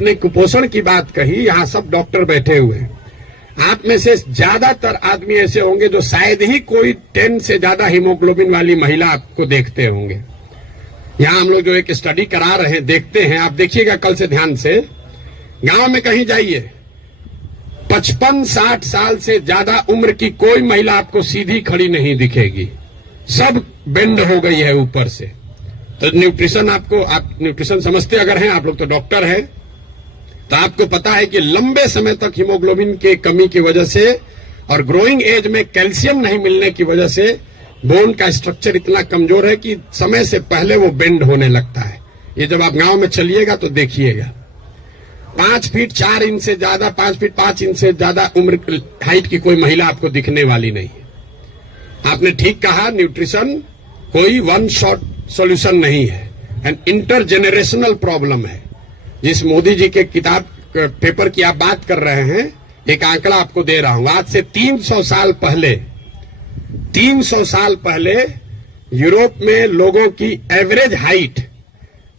आपने कुपोषण की बात कही, यहां सब डॉक्टर बैठे हुए हैं। आप में से ज्यादातर आदमी ऐसे होंगे जो शायद ही कोई 10 से ज्यादा हीमोग्लोबिन वाली महिला आपको देखते होंगे। यहां हम लोग जो एक स्टडी करा रहे हैं, देखते हैं, आप देखिएगा कल से ध्यान से। गांव में कहीं जाइए, 55-60 साल से ज्यादा उम्र की कोई महिला आपको सीधी खड़ी नहीं दिखेगी, सब बेंड हो गई है ऊपर से। तो न्यूट्रिशन आपको, आप न्यूट्रिशन समझते अगर हैं, आप लोग तो डॉक्टर हैं, तो आपको पता है कि लंबे समय तक हीमोग्लोबिन के कमी की वजह से और ग्रोइंग एज में कैल्शियम नहीं मिलने की वजह से बोन का स्ट्रक्चर इतना कमजोर है कि समय से पहले वो बेंड होने लगता है। ये जब आप गांव में चलिएगा तो देखिएगा। 5 फीट 4 इंच से ज्यादा, 5 फीट 5 इंच से ज्यादा उम्र हाइट की कोई महिला आपको दिखने वाली नहीं है। आपने ठीक कहा, न्यूट्रिशन कोई वन शॉट सॉल्यूशन नहीं है, एंड इंटरजेनरेशनल प्रॉब्लम है। जिस मोदी जी के किताब पेपर की आप बात कर रहे हैं, एक आंकड़ा आपको दे रहा हूं। आज से 300 साल पहले यूरोप में लोगों की एवरेज हाइट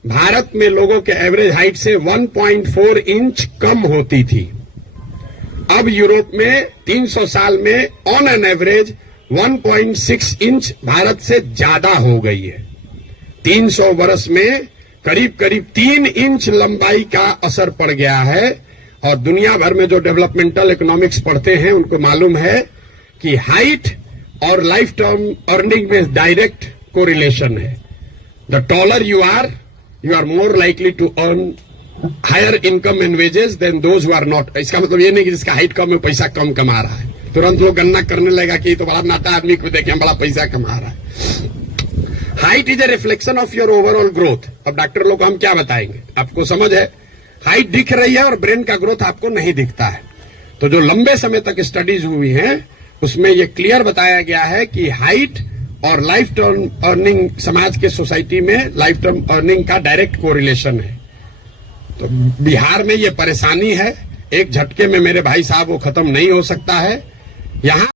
भारत में लोगों के एवरेज हाइट से 1.4 इंच कम होती थी। अब यूरोप में 300 साल में on an average 1.6 inch Bharat से ज्यादा हो गई है। 300 वर्ष में करीब करीब 3 इंच लंबाई का असर पड़ गया है। और दुनिया भर में जो डेवलपमेंटल इकोनॉमिक्स पढ़ते हैं उनको मालूम है कि हाइट और लाइफ टर्म अर्निंग में डायरेक्ट कोरिलेशन है। The taller you are more likely to earn higher income and wages than those who are not. इसका मतलब ये नहीं कि जिसका हाइट कम है पैसा कम कमा रहा है, तुरंत वो गणना करने लगेगा कि तो बड़ा नाटा आदमी को देखे हम बड़ा पैसा कमा रहा है। Height is a reflection of your overall growth. अब डॉक्टर लोग को हम क्या बताएंगे, आपको समझ है, हाइट दिख रही है और ब्रेन का ग्रोथ आपको नहीं दिखता है। तो जो लंबे समय तक स्टडीज हुई हैं उसमें यह क्लियर बताया गया है कि हाइट और लाइफ टर्म अर्निंग, समाज के सोसाइटी में लाइफ टर्म अर्निंग का डायरेक्ट कोरिलेशन है। तो बिहार में यह परेशानी है, एक झटके में मेरे भाई साहब वो खत्म नहीं हो सकता है। यहां